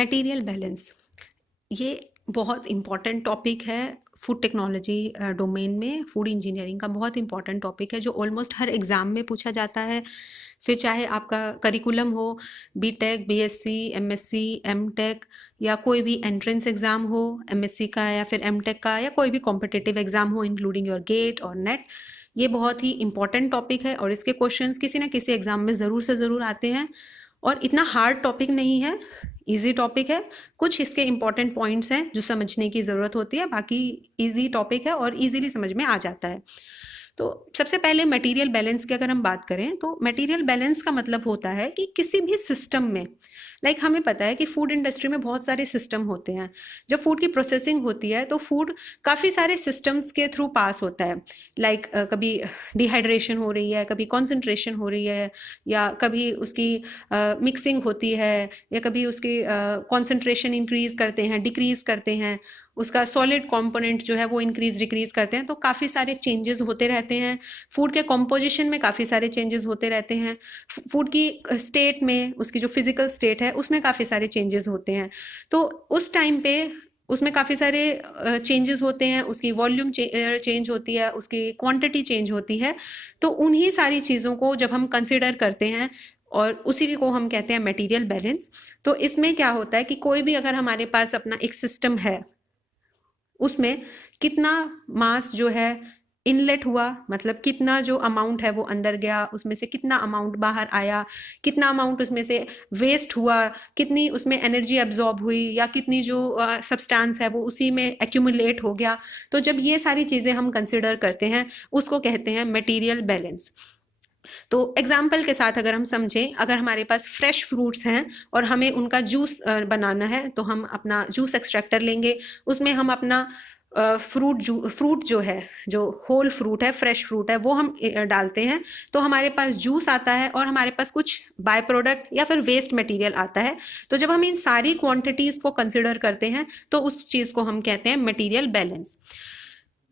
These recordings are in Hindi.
मटेरियल बैलेंस, ये बहुत इम्पॉर्टेंट टॉपिक है फूड टेक्नोलॉजी डोमेन में। फूड इंजीनियरिंग का बहुत इम्पॉर्टेंट टॉपिक है जो ऑलमोस्ट हर एग्ज़ाम में पूछा जाता है। फिर चाहे आपका करिकुलम हो, बीटेक, बीएससी, एमएससी, एमटेक, या कोई भी एंट्रेंस एग्ज़ाम हो एमएससी का या फिर एमटेक का, या कोई भी कॉम्पिटिटिव एग्ज़ाम हो इंक्लूडिंग योर गेट और नेट। ये बहुत ही इम्पॉर्टेंट टॉपिक है और इसके क्वेश्चंस किसी ना किसी एग्ज़ाम में ज़रूर से ज़रूर आते हैं। और इतना हार्ड टॉपिक नहीं है, इजी टॉपिक है। कुछ इसके इंपॉर्टेंट पॉइंट्स हैं जो समझने की ज़रूरत होती है, बाकी इजी टॉपिक है और इजीली समझ में आ जाता है। तो सबसे पहले मटेरियल बैलेंस की अगर हम बात करें तो मटेरियल बैलेंस का मतलब होता है कि किसी भी सिस्टम में, लाइक हमें पता है कि फूड इंडस्ट्री में बहुत सारे सिस्टम होते हैं। जब फूड की प्रोसेसिंग होती है तो फूड काफ़ी सारे सिस्टम्स के थ्रू पास होता है। लाइक कभी डिहाइड्रेशन हो रही है, कभी कॉन्सेंट्रेशन हो रही है, या कभी उसकी मिक्सिंग होती है, या कभी उसकी कॉन्सेंट्रेशन इंक्रीज करते हैं, डिक्रीज करते हैं, उसका सॉलिड कंपोनेंट जो है वो इंक्रीज डिक्रीज करते हैं। तो काफ़ी सारे चेंजेस होते रहते हैं। फूड के कॉम्पोजिशन में काफ़ी सारे चेंजेस होते रहते हैं। फूड की स्टेट में, उसकी जो फिजिकल स्टेट है उसमें काफ़ी सारे चेंजेस होते हैं। तो उस टाइम पे उसमें काफ़ी सारे चेंजेस होते हैं, उसकी वॉल्यूम चेंज होती है, उसकी क्वांटिटी चेंज होती है। तो उन्हीं सारी चीज़ों को जब हम कंसिडर करते हैं और उसी को हम कहते हैं मटेरियल बैलेंस। तो इसमें क्या होता है कि कोई भी अगर हमारे पास अपना एक सिस्टम है, उसमें कितना मास जो है इनलेट हुआ, मतलब कितना जो अमाउंट है वो अंदर गया, उसमें से कितना अमाउंट बाहर आया, कितना अमाउंट उसमें से वेस्ट हुआ, कितनी उसमें एनर्जी एब्जॉर्ब हुई, या कितनी जो सब्सटेंस है वो उसी में एक्यूमुलेट हो गया। तो जब ये सारी चीज़ें हम कंसिडर करते हैं उसको कहते हैं मटेरियल बैलेंस। तो एग्जाम्पल के साथ अगर हम समझें, अगर हमारे पास फ्रेश फ्रूट्स हैं और हमें उनका जूस बनाना है तो हम अपना जूस एक्सट्रैक्टर लेंगे। उसमें हम अपना फ्रूट जो है, जो होल फ्रूट है, फ्रेश फ्रूट है, वो हम डालते हैं। तो हमारे पास जूस आता है और हमारे पास कुछ बाय प्रोडक्ट या फिर वेस्ट मटेरियल आता है। तो जब हम इन सारी क्वांटिटीज को कंसिडर करते हैं तो उस चीज को हम कहते हैं मटेरियल बैलेंस।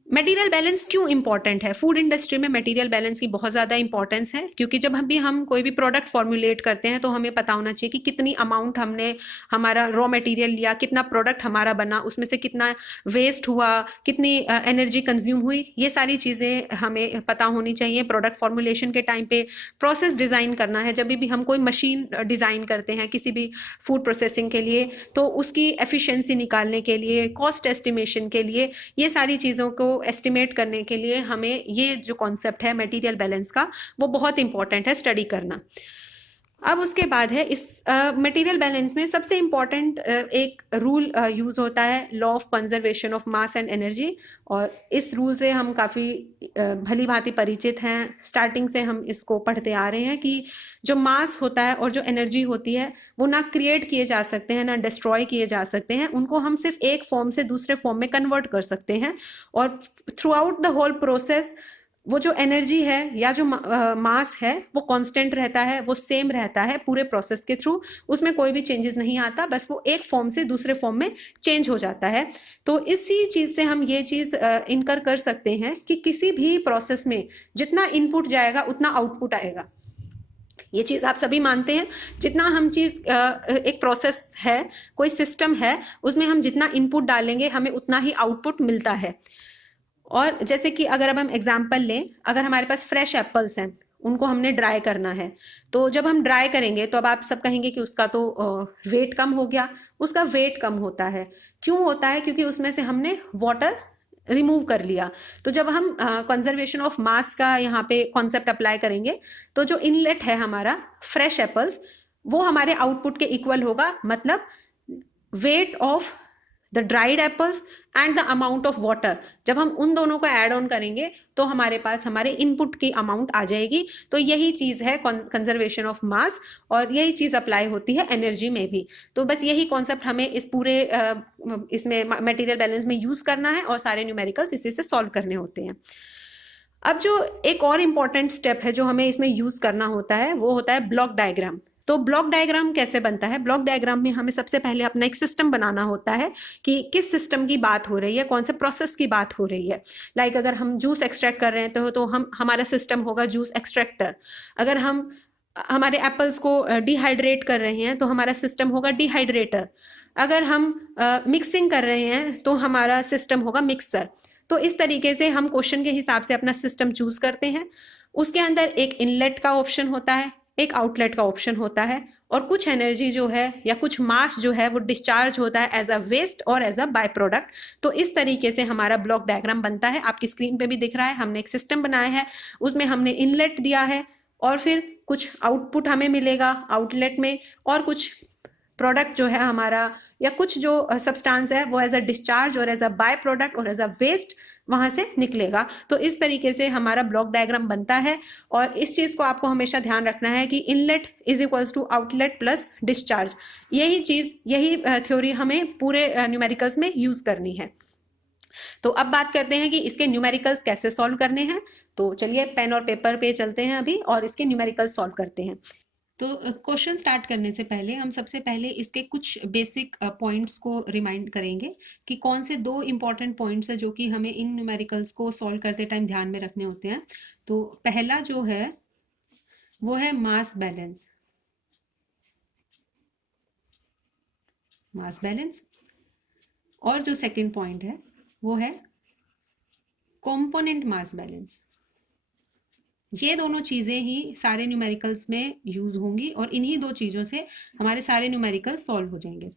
मटेरियल बैलेंस क्यों इंपॉर्टेंट है? फूड इंडस्ट्री में मटेरियल बैलेंस की बहुत ज़्यादा इंपॉर्टेंस है, क्योंकि जब हम कोई भी प्रोडक्ट फॉर्मुलेट करते हैं तो हमें पता होना चाहिए कि कितनी अमाउंट हमने हमारा रॉ मटेरियल लिया, कितना प्रोडक्ट हमारा बना, उसमें से कितना वेस्ट हुआ, कितनी एनर्जी कंज्यूम हुई। ये सारी चीज़ें हमें पता होनी चाहिए प्रोडक्ट फॉर्मुलेशन के टाइम पे। प्रोसेस डिज़ाइन करना है, जब भी हम कोई मशीन डिज़ाइन करते हैं किसी भी फूड प्रोसेसिंग के लिए, तो उसकी एफिशिएंसी निकालने के लिए, कॉस्ट एस्टिमेशन के लिए, ये सारी चीज़ों को एस्टिमेट करने के लिए हमें ये जो कॉन्सेप्ट है मटेरियल बैलेंस का, वो बहुत इंपॉर्टेंट है स्टडी करना। अब उसके बाद है इस मटेरियल बैलेंस में सबसे इम्पॉर्टेंट एक रूल यूज होता है, law of conservation of mass and energy. और इस रूल से हम काफ़ी भली भांति परिचित हैं, स्टार्टिंग से हम इसको पढ़ते आ रहे हैं कि जो मास होता है और जो एनर्जी होती है वो ना क्रिएट किए जा सकते हैं ना डिस्ट्रॉय किए जा सकते हैं। उनको हम सिर्फ एक फॉर्म से दूसरे फॉर्म में कन्वर्ट कर सकते हैं। और throughout the whole process वो जो एनर्जी है या जो मास है वो कांस्टेंट रहता है, वो सेम रहता है पूरे प्रोसेस के थ्रू। उसमें कोई भी चेंजेस नहीं आता, बस वो एक फॉर्म से दूसरे फॉर्म में चेंज हो जाता है। तो इसी चीज से हम ये चीज इनकर कर सकते हैं कि किसी भी प्रोसेस में जितना इनपुट जाएगा उतना आउटपुट आएगा। ये चीज आप सभी मानते हैं। जितना हम चीज एक प्रोसेस है, कोई सिस्टम है, उसमें हम जितना इनपुट डालेंगे हमें उतना ही आउटपुट मिलता है। और जैसे कि अगर अब हम एग्जाम्पल लें, अगर हमारे पास फ्रेश एप्पल्स हैं, उनको हमने ड्राई करना है, तो जब हम ड्राई करेंगे तो अब आप सब कहेंगे कि उसका तो वेट कम हो गया। उसका वेट कम होता है, क्यों होता है? क्योंकि उसमें से हमने वाटर रिमूव कर लिया। तो जब हम कंजर्वेशन ऑफ मास का यहाँ पे कॉन्सेप्ट अप्लाई करेंगे तो जो इनलेट है हमारा फ्रेश एप्पल्स, वो हमारे आउटपुट के इक्वल होगा, मतलब weight of the dried apples and the amount of water. जब हम उन दोनों को ऐड ऑन करेंगे तो हमारे पास हमारे इनपुट की अमाउंट आ जाएगी। तो यही चीज है कंजर्वेशन ऑफ मास, और यही चीज अप्लाई होती है एनर्जी में भी। तो बस यही कॉन्सेप्ट हमें इस पूरे इसमें मटेरियल बैलेंस में यूज करना है और सारे न्यूमेरिकल्स इसी से सॉल्व करने होते हैं। अब जो एक और इम्पॉर्टेंट स्टेप है जो हमें इसमें यूज करना होता है वो होता है ब्लॉक डायग्राम। तो ब्लॉक डायग्राम कैसे बनता है? ब्लॉक डायग्राम में हमें सबसे पहले अपना एक सिस्टम बनाना होता है कि किस सिस्टम की बात हो रही है, कौन से प्रोसेस की बात हो रही है। लाइक अगर हम जूस एक्सट्रैक्ट कर रहे हैं तो हमारा सिस्टम होगा जूस एक्सट्रैक्टर। अगर हम हमारे एप्पल्स को डिहाइड्रेट कर रहे हैं तो हमारा सिस्टम होगा डिहाइड्रेटर। अगर हम मिक्सिंग कर रहे हैं तो हमारा सिस्टम होगा मिक्सर। तो इस तरीके से हम क्वेश्चन के हिसाब से अपना सिस्टम चूज करते हैं। उसके अंदर एक इनलेट का ऑप्शन होता है, एक आउटलेट का ऑप्शन होता है, और कुछ एनर्जी जो है या कुछ मास जो है वो डिस्चार्ज होता है एज अ वेस्ट और एज अ बाय प्रोडक्ट। तो इस तरीके से हमारा ब्लॉक डायग्राम बनता है। आपकी स्क्रीन पे भी दिख रहा है, हमने एक सिस्टम बनाया है, उसमें हमने इनलेट दिया है और फिर कुछ आउटपुट हमें मिलेगा आउटलेट में, और कुछ प्रोडक्ट जो है हमारा या कुछ जो सब्सटेंस है वो एज अ डिस्चार्ज और एज अ बाय प्रोडक्ट और एज अ वेस्ट वहां से निकलेगा। तो इस तरीके से हमारा ब्लॉक डायग्राम बनता है। और इस चीज को आपको हमेशा ध्यान रखना है कि inlet is equals to outlet plus discharge. यही थ्योरी हमें पूरे न्यूमेरिकल्स में यूज करनी है। तो अब बात करते हैं कि इसके न्यूमेरिकल्स कैसे सॉल्व करने हैं। तो चलिए पेन और पेपर पे चलते हैं अभी और इसके न्यूमेरिकल्स सॉल्व करते हैं। तो क्वेश्चन स्टार्ट करने से पहले हम सबसे पहले इसके कुछ बेसिक पॉइंट्स को रिमाइंड करेंगे कि कौन से दो इंपॉर्टेंट पॉइंट्स है जो कि हमें इन न्यूमेरिकल्स को सॉल्व करते टाइम ध्यान में रखने होते हैं। तो पहला जो है वो है मास बैलेंस। Mass balance. और जो सेकंड पॉइंट है वो है कंपोनेंट मास बैलेंस। ये दोनों चीजें ही सारे न्यूमेरिकल्स में यूज होंगी और इन्हीं दो चीजों से हमारे सारे न्यूमेरिकल्स सॉल्व हो जाएंगे।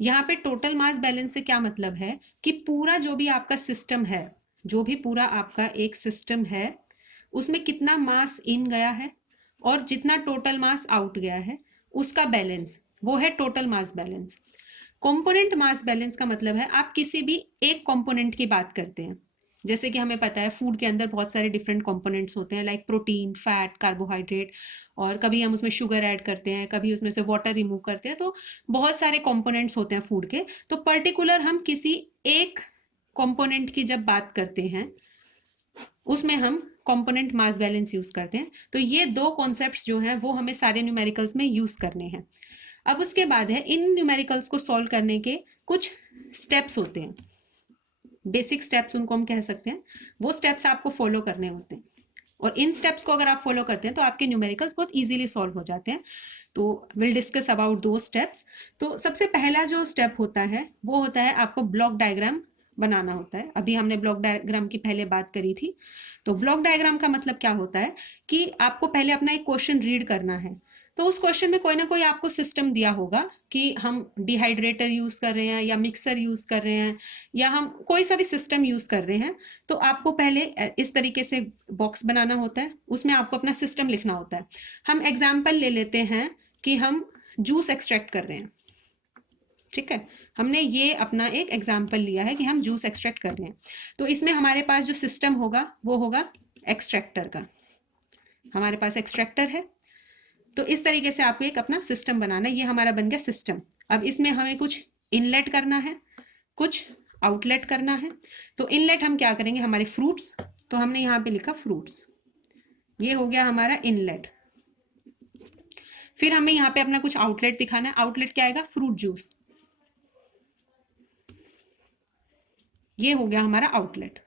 यहाँ पे टोटल मास बैलेंस से क्या मतलब है कि पूरा जो भी आपका सिस्टम है, जो भी पूरा आपका एक सिस्टम है, उसमें कितना मास इन गया है और जितना टोटल मास आउट गया है उसका बैलेंस, वो है total mass balance. Component mass balance का मतलब है आप किसी भी एक कंपोनेंट की बात करते हैं। जैसे कि हमें पता है फूड के अंदर बहुत सारे डिफरेंट कंपोनेंट्स होते हैं, लाइक प्रोटीन, फैट, कार्बोहाइड्रेट, और कभी हम उसमें शुगर ऐड करते हैं, कभी उसमें से वाटर रिमूव करते हैं। तो बहुत सारे कंपोनेंट्स होते हैं फूड के। तो पर्टिकुलर हम किसी एक कंपोनेंट की जब बात करते हैं उसमें हम कंपोनेंट मास बैलेंस यूज करते हैं। तो ये दो कॉन्सेप्ट्स जो हैं वो हमें सारे न्यूमेरिकल्स में यूज करने हैं। अब उसके बाद है इन न्यूमेरिकल्स को सॉल्व करने के कुछ स्टेप्स होते हैं, बेसिक स्टेप्स उनको हम कह सकते हैं। वो स्टेप्स आपको फॉलो करने होते हैं और इन स्टेप्स को अगर आप फॉलो करते हैं तो आपके न्यूमेरिकल्स बहुत इजीली सॉल्व हो जाते हैं। तो विल डिस्कस अबाउट दो स्टेप्स। तो सबसे पहला जो स्टेप होता है वो होता है आपको ब्लॉक डायग्राम बनाना होता है। अभी हमने ब्लॉक डायग्राम की पहले बात करी थी। तो ब्लॉक डायग्राम का मतलब क्या होता है कि आपको पहले अपना एक क्वेश्चन रीड करना है। तो उस क्वेश्चन में कोई ना कोई आपको सिस्टम दिया होगा कि हम डिहाइड्रेटर यूज कर रहे हैं या मिक्सर यूज कर रहे हैं या हम कोई सा भी सिस्टम यूज कर रहे हैं। तो आपको पहले इस तरीके से बॉक्स बनाना होता है, उसमें आपको अपना सिस्टम लिखना होता है। हम एग्जाम्पल ले लेते हैं कि हम जूस एक्सट्रैक्ट कर रहे हैं। ठीक है, हमने ये अपना एक एग्जाम्पल लिया है कि हम जूस एक्सट्रैक्ट कर रहे हैं। तो इसमें हमारे पास जो सिस्टम होगा वो होगा एक्सट्रैक्टर का। हमारे पास एक्सट्रैक्टर है। तो इस तरीके से आपको एक अपना सिस्टम बनाना है। ये हमारा बन गया सिस्टम। अब इसमें हमें कुछ इनलेट करना है, कुछ आउटलेट करना है। तो इनलेट हम क्या करेंगे, हमारे फ्रूट्स। तो हमने यहाँ पे लिखा फ्रूट्स, ये हो गया हमारा इनलेट। फिर हमें यहाँ पे अपना कुछ आउटलेट दिखाना है। आउटलेट क्या आएगा, फ्रूट जूस। ये हो गया हमारा आउटलेट।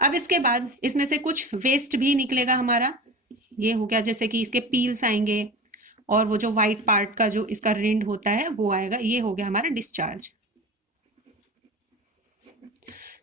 अब इसके बाद इसमें से कुछ वेस्ट भी निकलेगा हमारा। ये हो गया, जैसे कि इसके पील्स आएंगे और वो जो व्हाइट पार्ट का जो इसका रिंड होता है वो आएगा। ये हो गया हमारा डिस्चार्ज।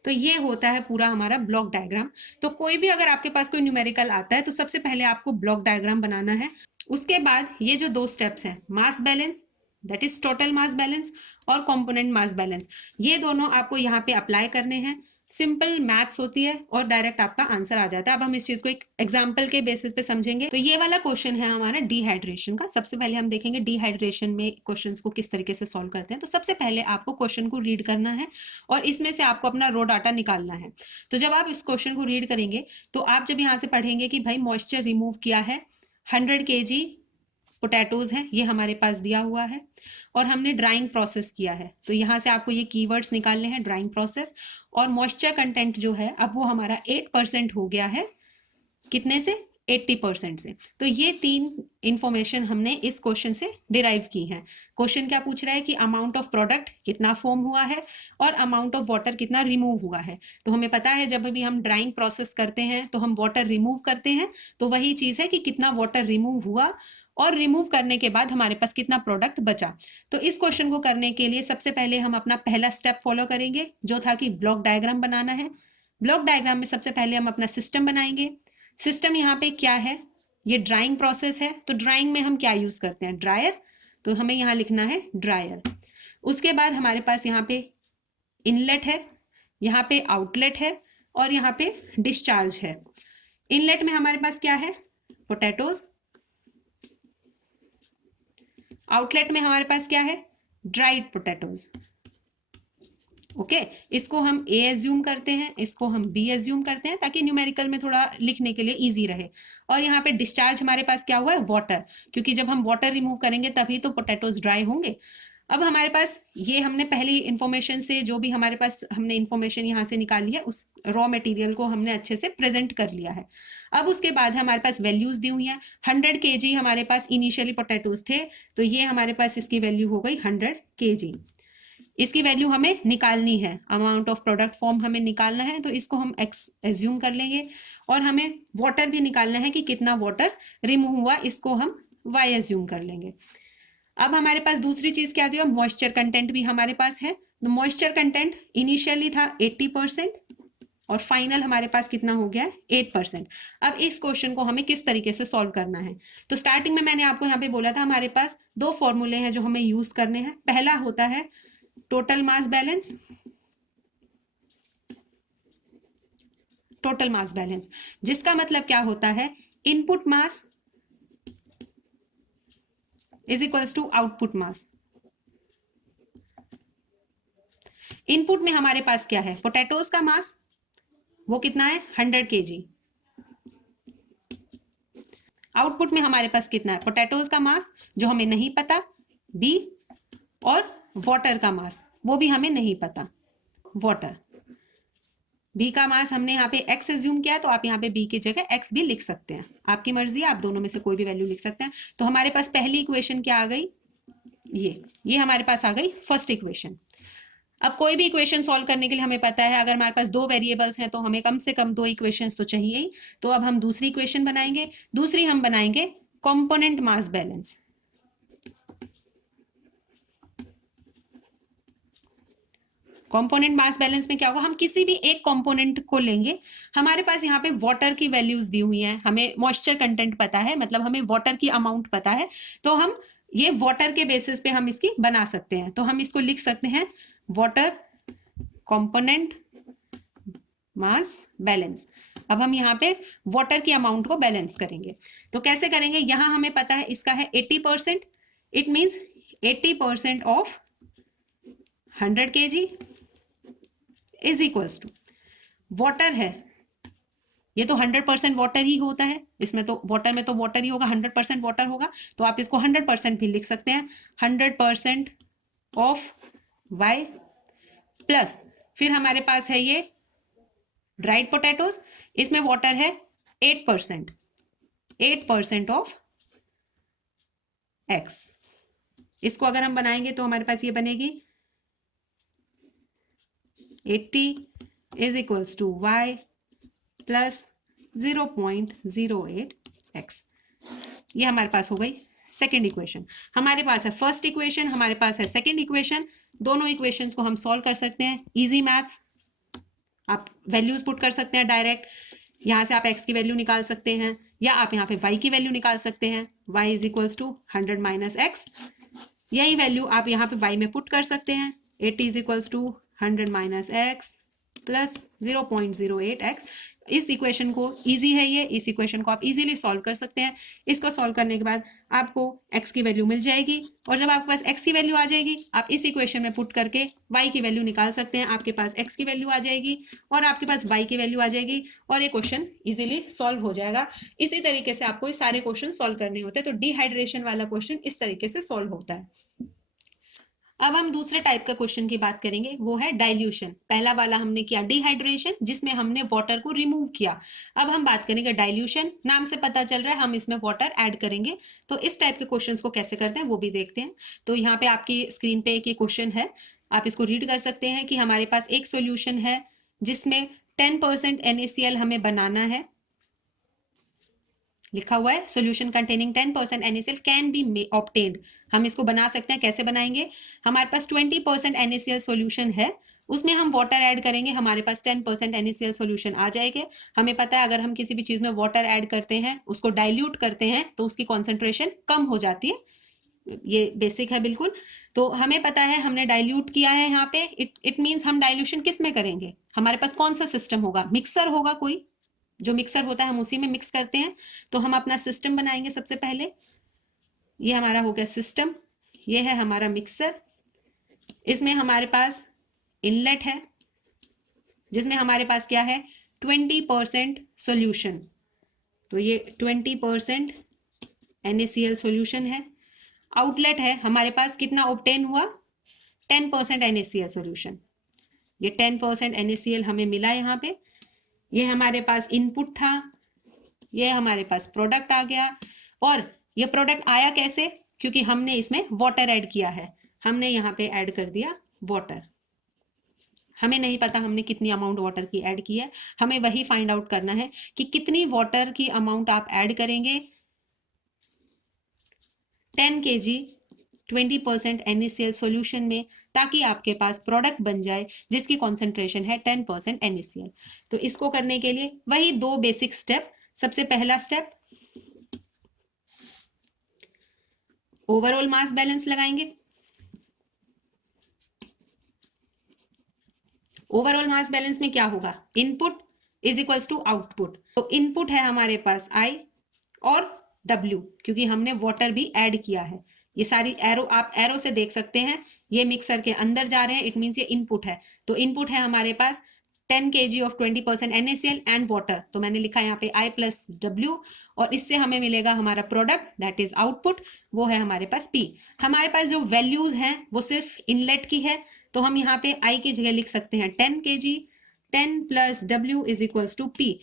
तो ये होता है पूरा हमारा ब्लॉक डायग्राम। तो कोई भी अगर आपके पास कोई न्यूमेरिकल आता है तो सबसे पहले आपको ब्लॉक डायग्राम बनाना है। उसके बाद ये जो दो स्टेप्स हैं, mass balance that is total mass balance और कंपोनेंट मास बैलेंस, ये दोनों आपको यहाँ पे अप्लाई करने हैं। सिंपल मैथ्स होती है और डायरेक्ट आपका आंसर आ जाता है। अब हम इस चीज को एक एग्जांपल के बेसिस पे समझेंगे। तो ये वाला क्वेश्चन है हमारा डिहाइड्रेशन का। सबसे पहले हम देखेंगे डिहाइड्रेशन में क्वेश्चंस को किस तरीके से सॉल्व करते हैं। तो सबसे पहले आपको क्वेश्चन को रीड करना है और इसमें से आपको अपना रो डाटा निकालना है। तो जब आप इस क्वेश्चन को रीड करेंगे तो आप जब यहाँ से पढ़ेंगे कि भाई मॉइस्चर रिमूव किया है 100 kg पोटैटोज हैं, ये हमारे पास दिया हुआ है, और हमने ड्राइंग प्रोसेस किया है। तो यहाँ से आपको ये कीवर्ड्स निकालने हैं, ड्राइंग प्रोसेस और मॉइस्चर कंटेंट जो है अब वो हमारा 8% हो गया है। कितने से, 80% से। तो ये 3 इंफॉर्मेशन हमने इस क्वेश्चन से डिराइव की है। क्वेश्चन क्या पूछ रहा है कि अमाउंट ऑफ प्रोडक्ट कितना फॉर्म हुआ है और अमाउंट ऑफ वाटर कितना रिमूव हुआ है। तो हमें पता है जब भी हम ड्राइंग प्रोसेस करते हैं तो हम वाटर रिमूव करते हैं, तो वही चीज है कि कितना वाटर रिमूव हुआ और रिमूव करने के बाद हमारे पास कितना प्रोडक्ट बचा। तो इस क्वेश्चन को करने के लिए सबसे पहले हम अपना पहला स्टेप फॉलो करेंगे, जो था कि ब्लॉक डायग्राम बनाना है। ब्लॉक डायग्राम में सबसे पहले हम अपना सिस्टम बनाएंगे। सिस्टम यहाँ पे क्या है, ये ड्राइंग प्रोसेस है, तो ड्राइंग में हम क्या यूज करते हैं, ड्रायर। तो हमें यहाँ लिखना है ड्रायर। उसके बाद हमारे पास यहाँ पे इनलेट है, यहाँ पे आउटलेट है और यहाँ पे डिस्चार्ज है। इनलेट में हमारे पास क्या है, पोटैटोज। आउटलेट में हमारे पास क्या है, ड्राइड पोटैटोज। ओके, इसको हम ए एज्यूम करते हैं, इसको हम बी एज्यूम करते हैं, ताकि न्यूमेरिकल में थोड़ा लिखने के लिए इजी रहे। और यहाँ पे डिस्चार्ज हमारे पास क्या हुआ है, वाटर, क्योंकि जब हम वाटर रिमूव करेंगे तभी तो पोटैटोज ड्राई होंगे। अब हमारे पास ये हमने पहली इंफॉर्मेशन से जो भी हमारे पास हमने इंफॉर्मेशन यहाँ से निकाली है, उस रॉ मटेरियल को हमने अच्छे से प्रेजेंट कर लिया है। अब उसके बाद हमारे पास वैल्यूज दी हुई है। 100 kg हमारे पास इनिशियली पोटैटोज थे, तो ये हमारे पास इसकी वैल्यू हो गई 100 kg। इसकी वैल्यू हमें निकालनी है, अमाउंट ऑफ प्रोडक्ट फॉर्म हमें निकालना है, तो इसको हम एक्स एज्यूम कर लेंगे। और हमें वाटर भी निकालना है कि कितना वाटर रिमूव हुआ, इसको हम वाई एज्यूम कर लेंगे। अब हमारे पास दूसरी चीज क्या दिया, मॉइस्चर कंटेंट भी हमारे पास है। तो मॉइस्चर कंटेंट इनिशियली था 80% और फाइनल हमारे पास कितना हो गया है, 8%। अब इस क्वेश्चन को हमें किस तरीके से सॉल्व करना है, तो स्टार्टिंग में मैंने आपको यहाँ पे बोला था हमारे पास 2 फॉर्मूले हैं जो हमें यूज करने हैं। पहला होता है total mass balance, total mass balance जिसका मतलब क्या होता है, input mass is equals to output mass. Input में हमारे पास क्या है, पोटैटोज का मास, वो कितना है 100 kg। आउटपुट में हमारे पास कितना है, पोटैटोज का मास जो हमें नहीं पता B, और वाटर का मास वो भी हमें नहीं पता, वाटर। B का मास हमने यहाँ पे x एज्यूम किया, तो आप यहाँ पे B की जगह x भी लिख सकते हैं, आपकी मर्जी है, आप दोनों में से कोई भी वैल्यू लिख सकते हैं। तो हमारे पास पहली इक्वेशन क्या आ गई, ये हमारे पास आ गई फर्स्ट इक्वेशन। अब कोई भी इक्वेशन सॉल्व करने के लिए हमें पता है अगर हमारे पास 2 वेरिएबल्स हैं तो हमें कम से कम 2 इक्वेशंस तो चाहिए ही। तो अब हम दूसरी इक्वेशन बनाएंगे, दूसरी हम बनाएंगे कंपोनेंट मास बैलेंस। कंपोनेंट मास बैलेंस में क्या होगा, हम किसी भी एक कंपोनेंट को लेंगे। हमारे पास यहाँ पे वाटर की वैल्यूज दी हुई हैं, हमें मॉइस्चर कंटेंट पता है, मतलब हमें वाटर की अमाउंट पता है, तो हम ये वाटर के बेसिस पे हम इसकी बना सकते हैं। तो हम इसको लिख सकते हैं वाटर कंपोनेंट मास बैलेंस। अब हम यहाँ पे वाटर की अमाउंट को बैलेंस करेंगे, तो कैसे करेंगे, यहाँ हमें पता है इसका है 80%, it means 80% of 100 kg is equals to, water है ये तो 100% वाटर ही होता है, इसमें तो वाटर में तो वाटर ही होगा, 100% वाटर होगा, तो आप इसको 100% भी लिख सकते हैं, 100% ऑफ y प्लस फिर हमारे पास है ये ड्राइड पोटैटोज, इसमें वाटर है 8%, 8% ऑफ x। इसको अगर हम बनाएंगे तो हमारे पास ये बनेगी 80 is equals to y plus 0.08x। ये हमारे पास हो गई सेकेंड इक्वेशन। हमारे पास है फर्स्ट इक्वेशन, हमारे पास है सेकेंड इक्वेशन, दोनों इक्वेशंस को हम सॉल्व कर सकते हैं। इजी मैथ्स, आप वैल्यूज पुट कर सकते हैं डायरेक्ट, यहाँ से आप x की वैल्यू निकाल सकते हैं या आप यहाँ पे y की वैल्यू निकाल सकते हैं, y is equals to 100 minus x। यही वैल्यू आप यहाँ पे y में पुट कर सकते हैं, 80 is equals to 100 minus x plus 0.08x। इस इक्वेशन को इजी है ये, इस इक्वेशन को आप इजीली सॉल्व कर सकते हैं। इसको सॉल्व करने के बाद आपको x की वैल्यू मिल जाएगी, और जब आपके पास x की वैल्यू आ जाएगी आप इस इक्वेशन में पुट करके y की वैल्यू निकाल सकते हैं, आपके पास x की वैल्यू आ जाएगी और आपके पास y की वैल्यू आ जाएगी, और ये क्वेश्चन इजीली सॉल्व हो जाएगा। इसी तरीके से आपको ये सारे क्वेश्चन सॉल्व करने होते हैं। तो डिहाइड्रेशन वाला क्वेश्चन इस तरीके से सॉल्व होता है। अब हम दूसरे टाइप का क्वेश्चन की बात करेंगे, वो है डाइल्यूशन। पहला वाला हमने किया डिहाइड्रेशन, जिसमें हमने वाटर को रिमूव किया। अब हम बात करेंगे डाइल्यूशन। नाम से पता चल रहा है हम इसमें वाटर ऐड करेंगे। तो इस टाइप के क्वेश्चंस को कैसे करते हैं वो भी देखते हैं। तो यहाँ पे आपकी स्क्रीन पे एक ये क्वेश्चन है, आप इसको रीड कर सकते हैं कि हमारे पास एक सोल्यूशन है जिसमें 10% NaCl हमें बनाना है। लिखा हुआ है solution containing 10% NaCl can be obtained. हम इसको बना सकते हैं, कैसे बनाएंगे? हमारे पास 20% NaCl सॉल्यूशन है, उसमें हम वाटर ऐड करेंगे, हमारे पास 10% NaCl सॉल्यूशन आ जाएगा। हमें पता है अगर हम किसी भी चीज में वाटर ऐड करते हैं, उसको डाइल्यूट करते हैं, तो उसकी कॉन्सेंट्रेशन कम हो जाती है। ये बेसिक है बिल्कुल। तो हमें पता है हमने डाइल्यूट किया है यहाँ पे, इट मीन्स हम डाइल्यूशन किस में करेंगे? हमारे पास कौन सा सिस्टम होगा? मिक्सर होगा कोई, जो मिक्सर होता है हम उसी में मिक्स करते हैं। तो हम अपना सिस्टम बनाएंगे सबसे पहले। ये हमारा हो गया सिस्टम, ये है हमारा मिक्सर। इसमें हमारे पास इनलेट है जिसमें हमारे पास क्या है? 20% सॉल्यूशन। तो ये 20% NaCl सॉल्यूशन है। आउटलेट है हमारे पास, कितना ऑब्टेन हुआ? 10% NaCl सॉल्यूशन। ये 10% NaCl हमें मिला यहाँ पे। ये हमारे पास इनपुट था, ये हमारे पास प्रोडक्ट आ गया। और ये प्रोडक्ट आया कैसे? क्योंकि हमने इसमें वाटर ऐड किया है। हमने यहाँ पे ऐड कर दिया वाटर। हमें नहीं पता हमने कितनी अमाउंट वाटर की ऐड की है, हमें वही फाइंड आउट करना है कि कितनी वाटर की अमाउंट आप ऐड करेंगे 10 kg 20% NaCl सॉल्यूशन में, ताकि आपके पास प्रोडक्ट बन जाए जिसकी कॉन्सेंट्रेशन है 10% NaCl। तो इसको करने के लिए वही दो बेसिक स्टेप। सबसे पहला स्टेप, ओवरऑल मास बैलेंस लगाएंगे। ओवरऑल मास बैलेंस में क्या होगा? Input is equals to output. तो इनपुट है हमारे पास I और W, क्योंकि हमने वाटर भी ऐड किया है। ये सारी एरो आप एरो से देख सकते हैं, ये मिक्सर के अंदर जा रहे हैं, इट मींस ये इनपुट है। तो इनपुट है हमारे पास 10 kg of 20% NaCl and water. तो मैंने लिखा यहाँ पे I प्लस W, और इससे हमें मिलेगा हमारा प्रोडक्ट, दैट इज आउटपुट, वो है हमारे पास P। हमारे पास जो वैल्यूज हैं वो सिर्फ इनलेट की है, तो हम यहाँ पे I की जगह लिख सकते हैं 10 kg 10 plus W is equals to P।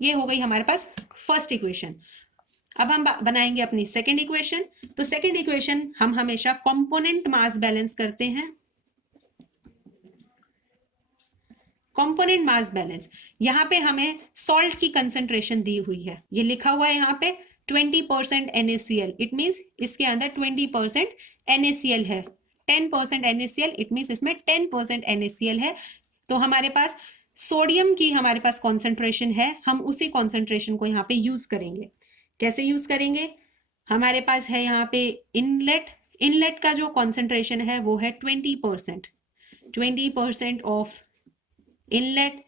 ये हो गई हमारे पास फर्स्ट इक्वेशन। अब हम बनाएंगे अपनी सेकेंड इक्वेशन। तो सेकेंड इक्वेशन हम हमेशा कंपोनेंट मास बैलेंस करते हैं। कंपोनेंट मास बैलेंस, यहां पे हमें सॉल्ट की कंसेंट्रेशन दी हुई है, ये लिखा हुआ है यहाँ पे 20% NaCl, इट मींस इसके अंदर 20% NaCl है। 10% NaCl, इट मींस इसमें 10% NaCl है। तो हमारे पास सोडियम की हमारे पास कॉन्सेंट्रेशन है, हम उसी कॉन्सेंट्रेशन को यहाँ पे यूज करेंगे। कैसे यूज करेंगे? हमारे पास है यहाँ पे इनलेट, इनलेट का जो कॉन्सेंट्रेशन है वो है 20%। 20% of inlet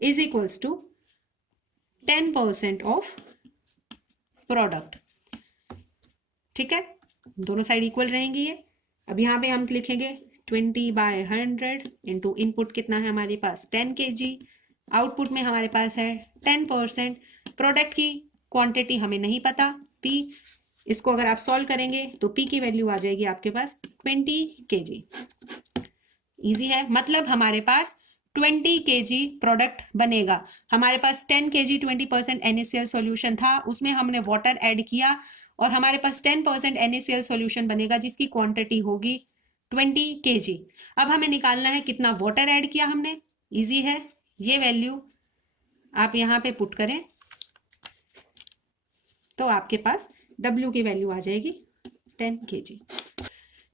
is equals to 10% of product. ठीक है, दोनों साइड इक्वल रहेंगी ये। अब यहाँ पे हम लिखेंगे 20/100 इंटू इनपुट कितना है हमारे पास 10 kg, आउटपुट में हमारे पास है 10%। प्रोडक्ट की क्वांटिटी हमें नहीं पता, P। इसको अगर आप सॉल्व करेंगे तो P की वैल्यू आ जाएगी आपके पास 20 kg। इजी है, मतलब हमारे पास 20 kg प्रोडक्ट बनेगा। हमारे पास 10 kg 20% NaCl सॉल्यूशन था, उसमें हमने वाटर ऐड किया और हमारे पास 10% NaCl सॉल्यूशन बनेगा जिसकी क्वांटिटी होगी 20 kg। अब हमें निकालना है कितना वाटर ऐड किया हमने। इजी है, ये वैल्यू आप यहाँ पे पुट करें तो आपके पास W की वैल्यू आ जाएगी 10 kg।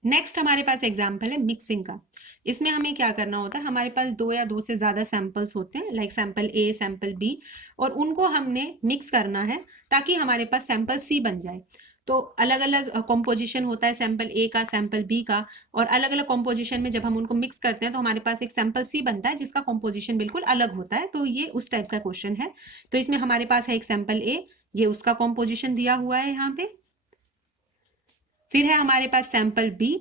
नेक्स्ट हमारे पास एग्जाम्पल है मिक्सिंग का। इसमें हमें क्या करना होता है, हमारे पास दो या दो से ज्यादा सैंपल्स होते हैं, like sample A sample B, और उनको हमने मिक्स करना है ताकि हमारे पास सैंपल C बन जाए। तो अलग अलग कॉम्पोजिशन होता है सैंपल A का, सैंपल B का, और अलग अलग कॉम्पोजिशन में जब हम उनको मिक्स करते हैं तो हमारे पास एक सैंपल C बनता है जिसका कॉम्पोजिशन बिल्कुल अलग होता है। तो ये उस टाइप का क्वेश्चन है। तो इसमें हमारे पास है एक सैंपल A, ये उसका कॉम्पोजिशन दिया हुआ है यहाँ पे। फिर है हमारे पास सैंपल B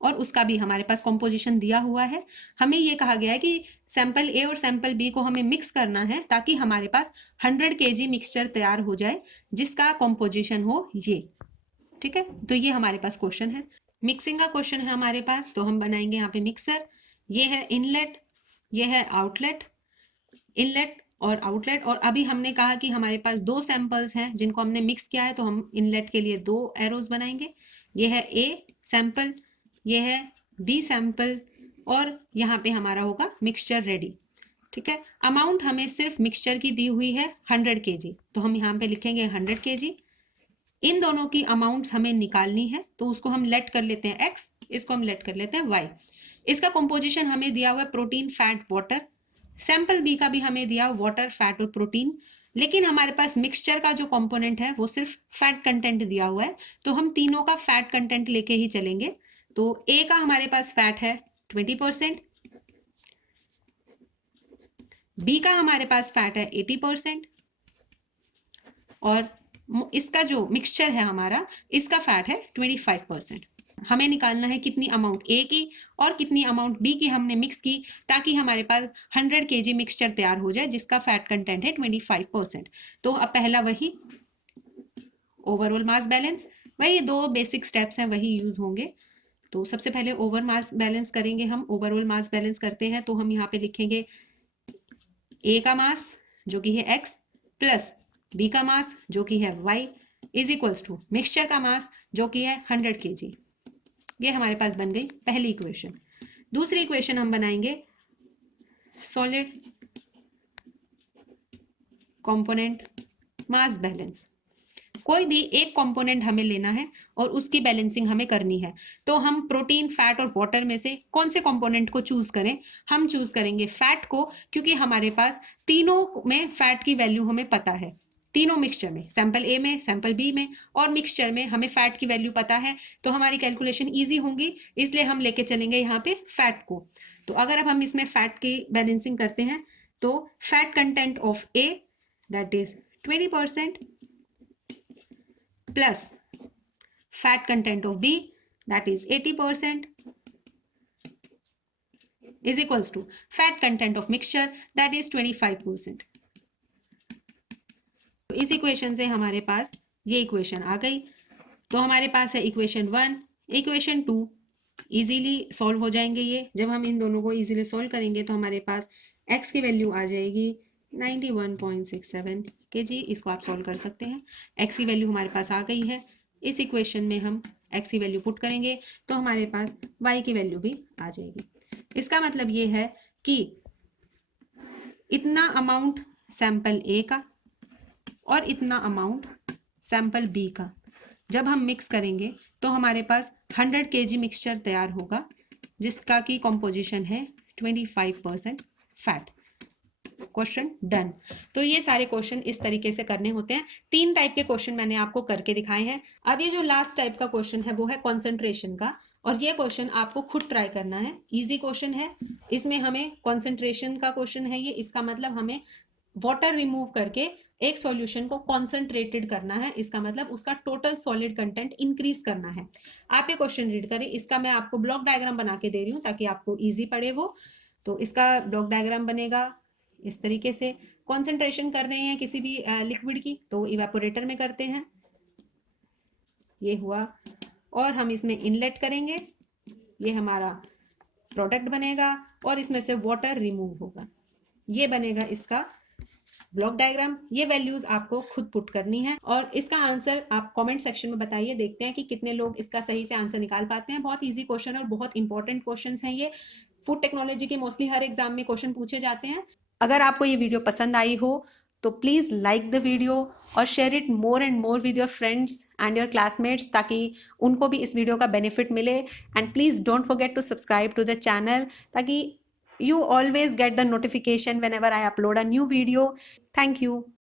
और उसका भी हमारे पास कॉम्पोजिशन दिया हुआ है। हमें ये कहा गया है कि सैंपल A और सैंपल B को हमें मिक्स करना है ताकि हमारे पास 100 kg मिक्सचर तैयार हो जाए जिसका कॉम्पोजिशन हो ये। ठीक है, तो ये हमारे पास क्वेश्चन है। मिक्सिंग का क्वेश्चन है हमारे पास, तो हम बनाएंगे यहाँ पे मिक्सर। ये है इनलेट, ये है आउटलेट, इनलेट और आउटलेट। और अभी हमने कहा कि हमारे पास दो सैंपल्स हैं जिनको हमने मिक्स किया है, तो हम इनलेट के लिए दो एरोज बनाएंगे। ये है ए सैंपल, ये है बी सैंपल, और यहाँ पे हमारा होगा मिक्सचर रेडी। ठीक है, अमाउंट हमें सिर्फ मिक्सचर की दी हुई है 100 kg, तो हम यहाँ पे लिखेंगे 100 kg। इन दोनों की अमाउंट्स हमें निकालनी है, तो उसको हम लेट कर लेते हैं x, इसको हम लेट कर लेते हैं y। इसका कंपोजिशन हमें दिया हुआ है protein, fat, water. Sample b का भी हमें दिया वाटर, फैट और प्रोटीन, लेकिन हमारे पास मिक्सचर का जो कंपोनेंट है वो सिर्फ फैट कंटेंट दिया हुआ है, तो हम तीनों का फैट कंटेंट लेके ही चलेंगे। तो ए का हमारे पास फैट है 20%, बी का हमारे पास फैट है 80%, और इसका जो मिक्सचर है हमारा, इसका फैट है 25%। हमें निकालना है कितनी अमाउंट ए की और कितनी अमाउंट बी की हमने मिक्स की, ताकि हमारे पास 100 kg मिक्सचर तैयार हो जाए जिसका फैट कंटेंट है 25%। तो अब पहला वही ओवरऑल मास बैलेंस, वही दो बेसिक स्टेप्स हैं वही यूज होंगे। तो सबसे पहले ओवर मास बैलेंस करेंगे हम। ओवरऑल मास बैलेंस करते हैं तो हम यहाँ पे लिखेंगे ए का मास जो कि है x प्लस बी का मास जो कि है y is equals to mixture का मास जो कि है 100 kg। ये हमारे पास बन गई पहली इक्वेशन। दूसरी इक्वेशन हम बनाएंगे सॉलिड कंपोनेंट मास बैलेंस। कोई भी एक कंपोनेंट हमें लेना है और उसकी बैलेंसिंग हमें करनी है, तो हम प्रोटीन, फैट और वाटर में से कौन से कंपोनेंट को चूज करें? हम चूज करेंगे फैट को, क्योंकि हमारे पास तीनों में फैट की वैल्यू हमें पता है। तीनों मिक्सचर में, सैंपल ए में, सैंपल बी में और मिक्सचर में हमें फैट की वैल्यू पता है, तो हमारी कैलकुलेशन ईजी होगी, इसलिए हम लेके चलेंगे यहाँ पे फैट को। तो अगर अब हम इसमें फैट की बैलेंसिंग करते हैं तो fat content of A that is 20% plus fat content of B that is 80% is equals to fat content of mixture that is 25%। तो इस इक्वेशन से हमारे पास ये इक्वेशन आ गई। तो हमारे पास है इक्वेशन 1, इक्वेशन 2 इजीली सॉल्व हो जाएंगे ये। जब हम इन दोनों को इजीली सॉल्व करेंगे तो हमारे पास x की वैल्यू आ जाएगी 91.67 kg। इसको आप सॉल्व कर सकते हैं। x की वैल्यू हमारे पास आ गई है। इस इक्वेशन में हम x की वैल्यू पुट करेंगे तो हमारे पास y की वैल्यू भी आ जाएगी। इसका मतलब ये है कि इतना अमाउंट सैंपल A का और इतना अमाउंट सैंपल B का जब हम मिक्स करेंगे तो हमारे पास 100 kg मिक्सचर तैयार होगा जिसका की कंपोजिशन है 25% फैट। Question done. तो ये सारे क्वेश्चन इस तरीके से करने होते हैं। 3 टाइप के क्वेश्चन मैंने आपको करके दिखाए हैं। अब ये जो लास्ट टाइप का क्वेश्चन है वो है कंसंट्रेशन का, और ये क्वेश्चन आपको खुद ट्राई करना है। इजी क्वेश्चन है, इसमें हमें कंसंट्रेशन का क्वेश्चन है ये। इसका मतलब हमें वाटर रिमूव करके एक सॉल्यूशन को कॉन्सेंट्रेटेड करना है, इसका मतलब उसका टोटल सॉलिड कंटेंट इंक्रीज करना है। आप ये क्वेश्चन रीड करें। इसका मैं आपको ब्लॉक डायग्राम बना के दे रही हूँ ताकि आपको इजी पड़े वो। तो इसका ब्लॉक डायग्राम बनेगा इस तरीके से। कॉन्सेंट्रेशन कर रहे हैं किसी भी लिक्विड की तो इवेपोरेटर में करते हैं, ये हुआ। और हम इसमें इनलेट करेंगे, ये हमारा प्रोडक्ट बनेगा और इसमें से वाटर रिमूव होगा, ये बनेगा इसका ब्लॉक डायग्राम। ये वैल्यूज आपको खुद पुट करनी है और इसका आंसर आप कमेंट सेक्शन में बताइए। देखते हैं कि कितने लोग इसका सही से आंसर निकाल पाते हैं। बहुत इजी क्वेश्चन और बहुत इंपॉर्टेंट क्वेश्चंस हैं ये। फूड टेक्नोलॉजी के मोस्टली हर एग्जाम में क्वेश्चन पूछे जाते हैं। अगर आपको ये वीडियो पसंद आई हो तो प्लीज़ लाइक द वीडियो और share it more and more with your friends and your classmates ताकि उनको भी इस वीडियो का बेनिफिट मिले। And please don't forget to subscribe to the channel ताकि you always get the notification whenever I upload a new video. Thank you.